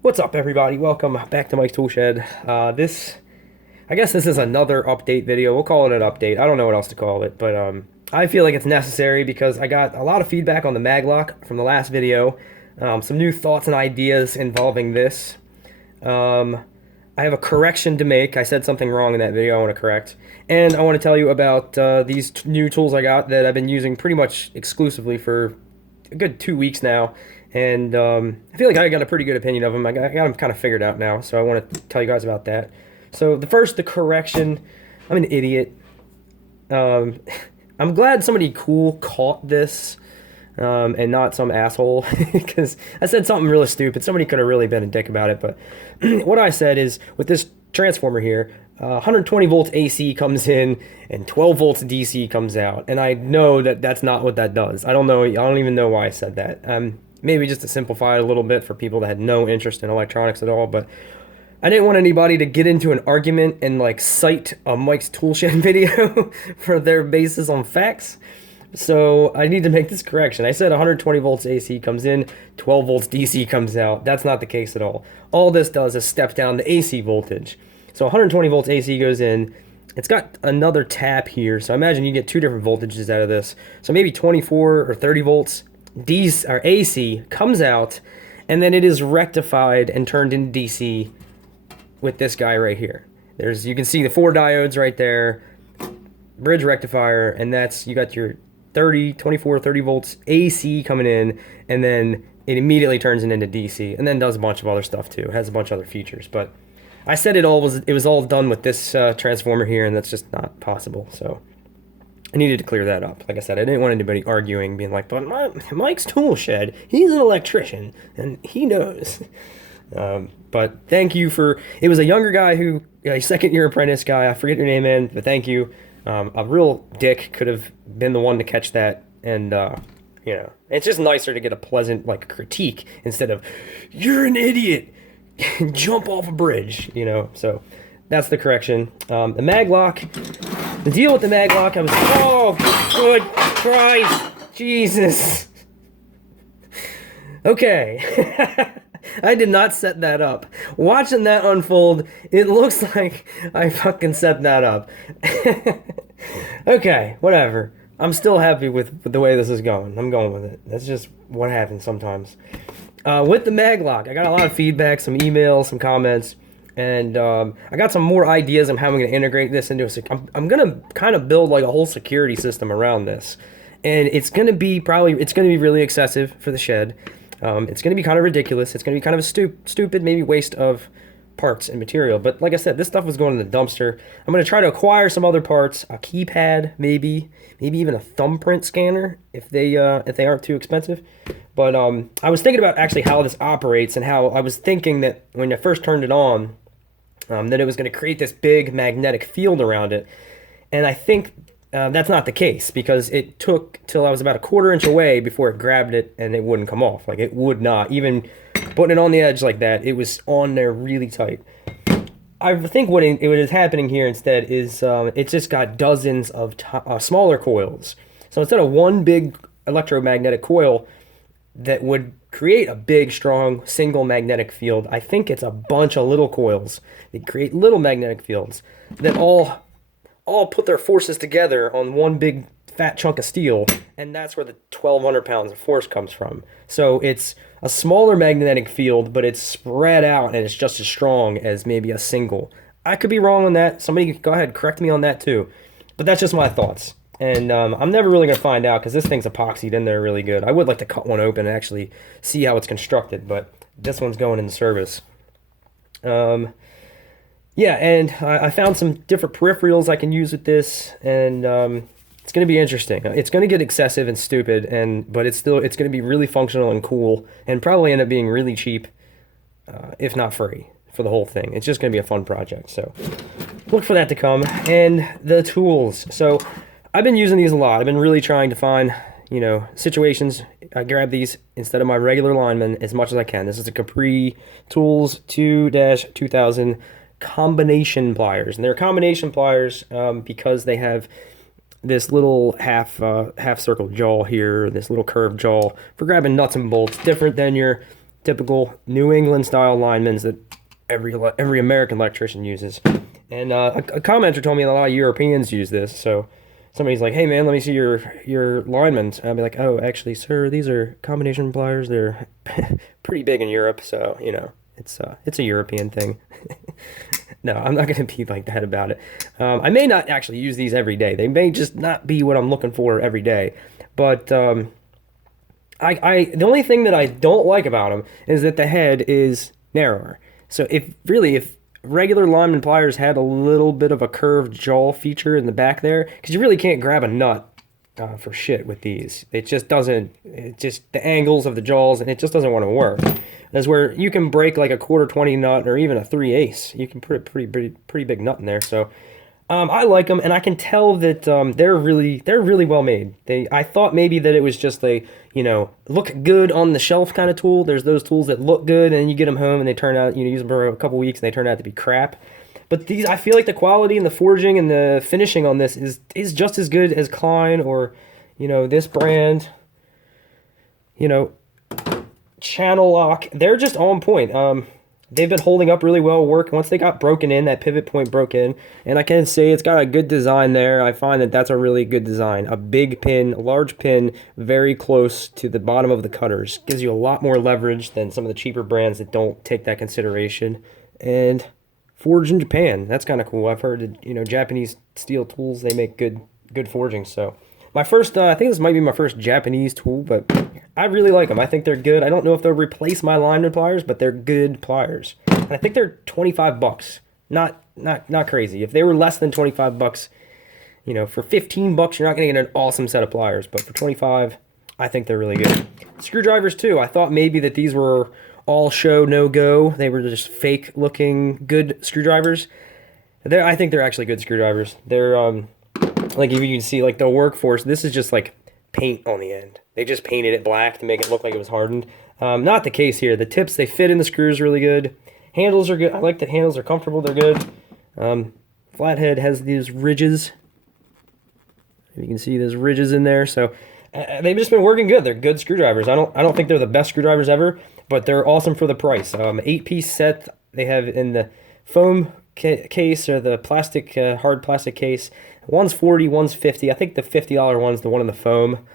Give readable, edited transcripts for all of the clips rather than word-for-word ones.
What's up, everybody? Welcome back to Mike's Toolshed. I guess this is another update video. We'll call it an update. I don't know what else to call it, but I feel like it's necessary because I got a lot of feedback on the Maglock from the last video. Some new thoughts and ideas involving this. Um, I have a correction to make. I said something wrong in that video I want to correct. And I want to tell you about these new tools I got that I've been using pretty much exclusively for a good 2 weeks now. And I feel like I got a pretty good opinion of them. I got them kind of figured out now, so I want to tell you guys about that. So the correction. I'm an idiot. Um, I'm glad somebody cool caught this, and not some asshole, because I said something really stupid. Somebody could have really been a dick about it, but what I said is with this transformer here, 120 volts AC comes in and 12 volts DC comes out, and I know that that's not what that does. I don't know. I don't even know why I said that. Maybe just to simplify it a little bit for people that had no interest in electronics at all, but I didn't want anybody to get into an argument and like cite a Mike's Toolshed video for their basis on facts. So I need to make this correction. I said 120 volts AC comes in, 12 volts DC comes out. That's not the case at all. All this does is step down the AC voltage. So 120 volts AC goes in. It's got another tap here. So imagine you get two different voltages out of this. So maybe 24 or 30 volts DC or AC comes out, and then it is rectified and turned into DC with this guy right here. You can see the four diodes right there, bridge rectifier, and you got your 30, 24, 30 volts AC coming in, and then it immediately turns it into DC, and then does a bunch of other stuff too. It has a bunch of other features, but I said it was all done with this transformer here, and that's just not possible. So I needed to clear that up. Like I said, I didn't want anybody arguing, being like, but Mike's Toolshed, he's an electrician, and he knows. But thank you it was a younger guy a second year apprentice guy, I forget your name, man, but thank you. A real dick could have been the one to catch that, and, it's just nicer to get a pleasant, like, critique instead of, you're an idiot, jump off a bridge, so that's the correction. The Maglock, the deal with the Maglock, oh, good Christ, Jesus. Okay. I did not set that up. Watching that unfold, it looks like I fucking set that up. Okay, whatever. I'm still happy with the way this is going. I'm going with it. That's just what happens sometimes. With the Maglock, I got a lot of feedback, some emails, some comments, and I got some more ideas on how I'm going to integrate this into I'm going to kind of build like a whole security system around this. And it's going to be really excessive for the shed. It's going to be kind of ridiculous. It's going to be kind of a stupid, maybe waste of parts and material. But like I said, this stuff was going in the dumpster. I'm going to try to acquire some other parts, a keypad, maybe even a thumbprint scanner if they aren't too expensive. But I was thinking about actually how this operates, and how I was thinking that when I first turned it on, that it was going to create this big magnetic field around it. And I think that's not the case, because it took till I was about a quarter-inch away before it grabbed it and it wouldn't come off. Like, it would not. Even putting it on the edge like that, it was on there really tight. I think what is happening here instead is it's just got dozens of smaller coils. So instead of one big electromagnetic coil that would create a big, strong, single magnetic field, I think it's a bunch of little coils that create little magnetic fields that all put their forces together on one big fat chunk of steel, and that's where the 1,200 pounds of force comes from. So it's a smaller magnetic field, but it's spread out, and it's just as strong as maybe a single. I could be wrong on that. Somebody go ahead, correct me on that too. But that's just my thoughts. And I'm never really going to find out, because this thing's epoxied in there really good. I would like to cut one open and actually see how it's constructed, but this one's going in the service. Yeah, and I found some different peripherals I can use with this, and it's going to be interesting. It's going to get excessive and stupid, but it's going to be really functional and cool, and probably end up being really cheap, if not free, for the whole thing. It's just going to be a fun project, so look for that to come. And the tools. So I've been using these a lot. I've been really trying to find, situations. I grab these instead of my regular lineman as much as I can. This is a Capri Tools 2-2000 combination pliers, and they're combination pliers because they have this little half circle jaw here, this little curved jaw for grabbing nuts and bolts, different than your typical New England style linemen that every American electrician uses. And a commenter told me a lot of Europeans use this. So somebody's like, "Hey man, let me see your linemen." And I'll be like, "Oh, actually, sir, these are combination pliers. They're pretty big in Europe, so you know it's a European thing." No, I'm not going to be like that about it. I may not actually use these every day. They may just not be what I'm looking for every day. But the only thing that I don't like about them is that the head is narrower. So if regular lineman pliers had a little bit of a curved jaw feature in the back there, because you really can't grab a nut for shit with these. It just doesn't. It just the angles of the jaws, and it just doesn't want to work. That's where you can break like a 1/4 20 nut or even a 3/8. You can put a pretty big nut in there. So I like them, and I can tell that they're really well made. I thought maybe that it was just a look good on the shelf kind of tool. There's those tools that look good, and you get them home and they turn out use them for a couple weeks and they turn out to be crap. But these, I feel like the quality and the forging and the finishing on this is just as good as Klein or this brand. Channel lock. They're just on point. They've been holding up really well. Once they got broken in, that pivot point broke in, and I can say it's got a good design there. I find that that's a really good design. A big pin, a large pin, very close to the bottom of the cutters. Gives you a lot more leverage than some of the cheaper brands that don't take that consideration. And forged in Japan. That's kind of cool. I've heard that, Japanese steel tools, they make good forging. So my first, I think this might be my first Japanese tool, but I really like them. I think they're good. I don't know if they'll replace my lineman pliers, but they're good pliers. And I think they're $25. Not crazy. If they were less than $25, for $15, you're not going to get an awesome set of pliers. But for $25, I think they're really good. Screwdrivers too. I thought maybe that these were all show, no go. They were just fake looking good screwdrivers. I think they're actually good screwdrivers. They're like if you can see like the Workforce. This is just like paint on the end. They just painted it black to make it look like it was hardened. Not the case here. The tips, they fit in the screws really good. Handles are good. I like the handles are comfortable. They're good. Flathead has these ridges. You can see there's ridges in there. So they've just been working good. They're good screwdrivers. I don't think they're the best screwdrivers ever, but they're awesome for the price. 8-piece set they have in the foam case or the plastic hard plastic case. One's $40, one's $50. I think the $50 one's the one in the foam.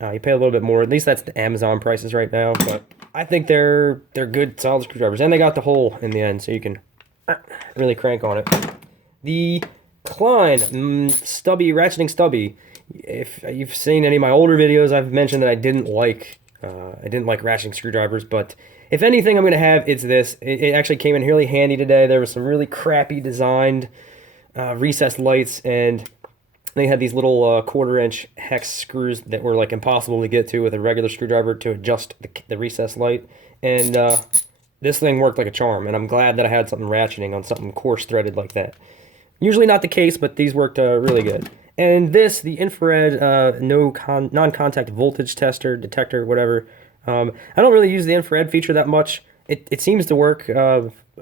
You pay a little bit more. At least that's the Amazon prices right now. But I think they're good, solid screwdrivers. And they got the hole in the end, so you can really crank on it. The Klein stubby, ratcheting stubby. If you've seen any of my older videos, I've mentioned that I didn't like ratcheting screwdrivers. But if anything I'm going to have, it's this. It actually came in really handy today. There was some really crappy designed recessed lights, and they had these little 1/4-inch hex screws that were like impossible to get to with a regular screwdriver to adjust the recessed light. And this thing worked like a charm, and I'm glad that I had something ratcheting on something coarse threaded like that. Usually not the case, but these worked really good. And the infrared non-contact voltage detector, whatever. I don't really use the infrared feature that much. It seems to work.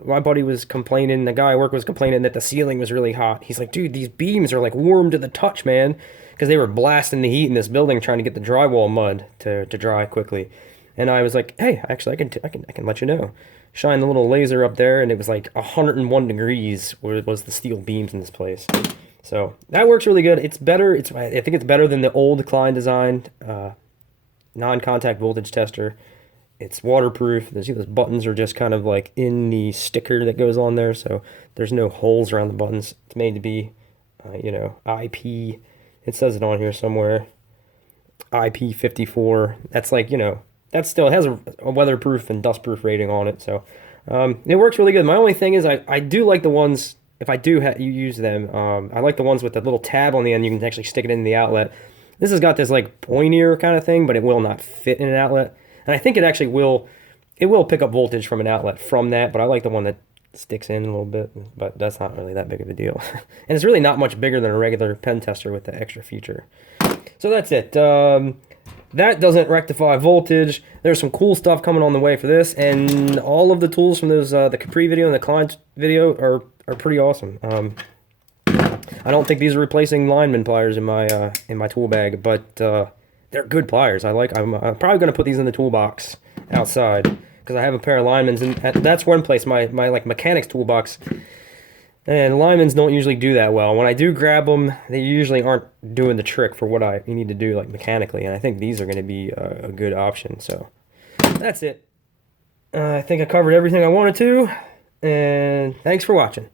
My buddy was complaining, the guy I work with was complaining that the ceiling was really hot. He's like, dude, these beams are like warm to the touch, man. Because they were blasting the heat in this building trying to get the drywall mud to dry quickly. And I was like, hey, actually, I can let you know. Shine the little laser up there, and it was like 101 degrees was the steel beams in this place. So that works really good. It's better. I think it's better than the old Klein designed non-contact voltage tester. It's waterproof. See, those buttons are just kind of like in the sticker that goes on there, so there's no holes around the buttons. It's made to be, IP. It says it on here somewhere. IP54. That's like, that still has a weatherproof and dustproof rating on it, so it works really good. My only thing is I do like the ones, if I do you use them, I like the ones with the little tab on the end. You can actually stick it in the outlet. This has got this like pointier kind of thing, but it will not fit in an outlet. And I think it actually will pick up voltage from an outlet from that, but I like the one that sticks in a little bit, but that's not really that big of a deal. And it's really not much bigger than a regular pen tester with the extra feature. So that's it. That doesn't rectify voltage. There's some cool stuff coming on the way for this, and all of the tools from those the Capri video and the Klein video are pretty awesome. I don't think these are replacing lineman pliers in my tool bag, but they're good pliers. I'm probably going to put these in the toolbox outside because I have a pair of linemen's, and that's one place, my like mechanics toolbox. And linemen's don't usually do that well. When I do grab them, they usually aren't doing the trick for what I need to do like mechanically. And I think these are going to be a good option. So that's it. I think I covered everything I wanted to. And thanks for watching.